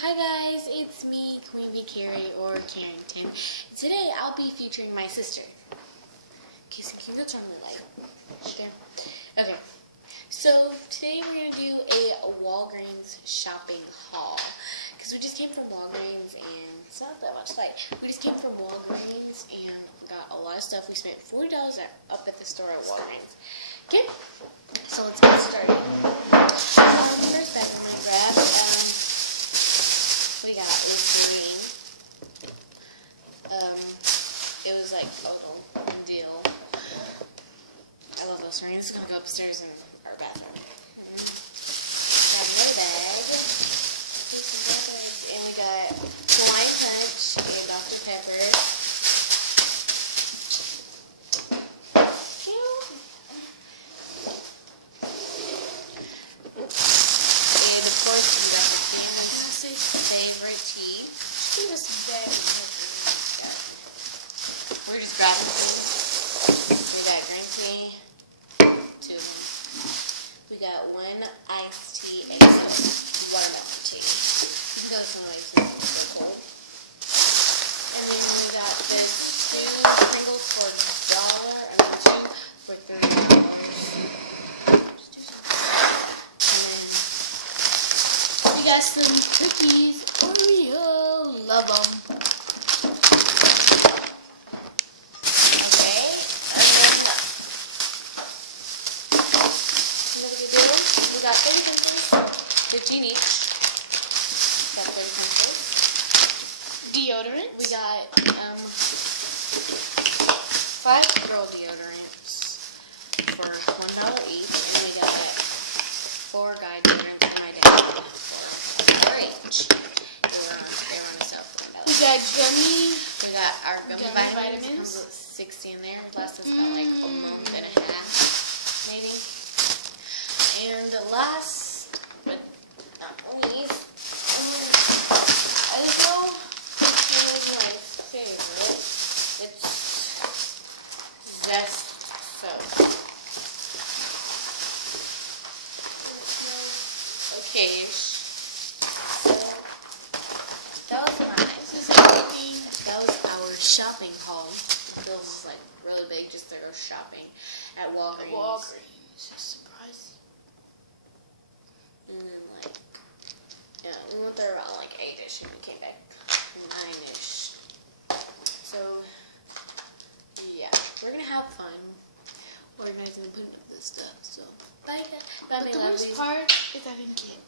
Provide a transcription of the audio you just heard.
Hi guys, it's me, Queen V Carrie or Carrington. Today I'll be featuring my sister. Okay, so can you turn the light? Okay, so today we're going to do a Walgreens shopping haul. Because we just came from Walgreens and it's not that much light. We just came from Walgreens and we got a lot of stuff. We spent $40 up at the store at Walgreens. Okay, so let's get started. First bag I'm going to grab, we got Listerine. It was like a little deal. I love Listerine. It's going to go upstairs in our bathroom. We got another bag. And we got Hawaiian Punch and Dr. Pepper. And of course, we got the Candace's favorite tea. She gave us some bag and we're just grabbing we got green tea, 2 of them. We got 1 iced tea and some watermelon tea. Those smell like so cool. And then we got this 2 Pringles for $1, and then 2 for $3. And then we got some cookies. Oreo, love them. Okay, and then we got 30 pencils, 15 each. Got 30 pencils. Deodorant. We got 5 girl deodorants for $1 each, and we got 4 guy deodorants for my dad for $4 each. They were on a sale for $1. We got gummy. We got our gummy vitamins. vitamins. Comes with 60 in there. Lasts us about like a month and a half, maybe. And last but not least, I know is my favorite. It's Zest soap. Okay. That was nice. That was our shopping haul. It was like really big just to go shopping at Walgreens. Walgreens. Surprising. And then yeah, we went there around like 8ish and we came back 9ish. So yeah, we're gonna have fun organizing and putting up this stuff. So bye guys. Bye, But the worst part is I didn't get